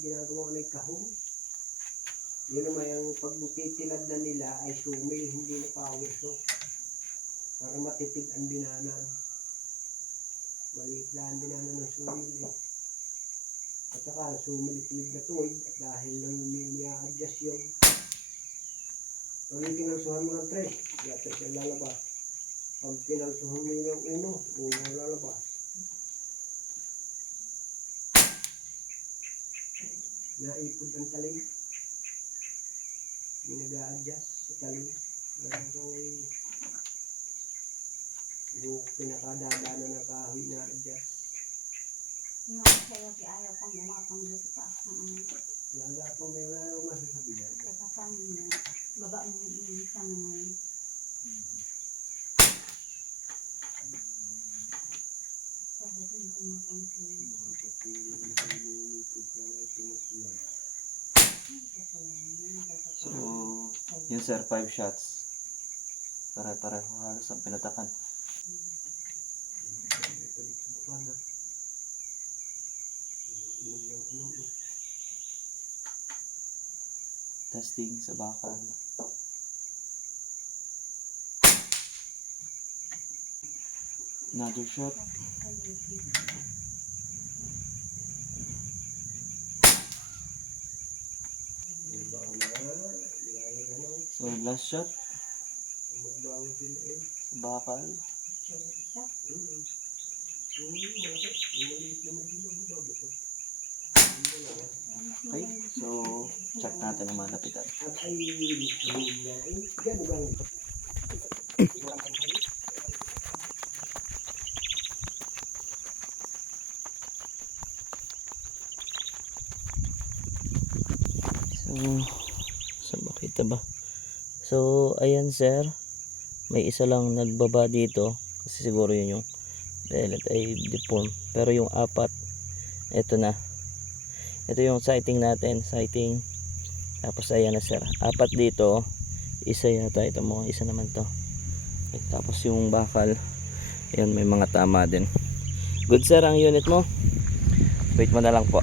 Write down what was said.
ginagawa ko na yung kahon. Yun naman yung pagtitilad na nila ay sumil, hindi na power so. Para matipid ang dinanan. Maliit lang ang dinanan ng sumil eh. At saka sumilipid na tuwid at dahil lang niya-adjust yun. Pag kinalsuhan mo ng 3, yatas yung lalabas. Pag kinalsuhan mo ng 1 lalabas. Naipod ang talim. Hindi nag-a-adjust sa talim. Yung pinakadadana ng kahoy na-adjust. Kaya ayaw pang gumapang doon sa taas ng ano. Nagapang may wala yung masasabihan. Pagkakang baba mo yung isang naman. Pagdating gumapang sa'yo. So, yun sir, 5 shots. Pare-pareho halos ang pinatakan. Testing sa bakal. Another shot. So last shot. Sa bakal. Okay, so check natin ang mga lapitan. So, makita ba? So, ayan sir. May isa lang nagbaba dito. Kasi siguro yun yung pellet ay deform. Pero yung 4, ito na. Ito yung sighting natin. Sighting. Tapos ayan na sir. 4 dito. Isa yata ito mo. Isa naman to. Okay, tapos yung bakal. Ayan, may mga tama din. Good sir ang unit mo. Wait mo na lang po.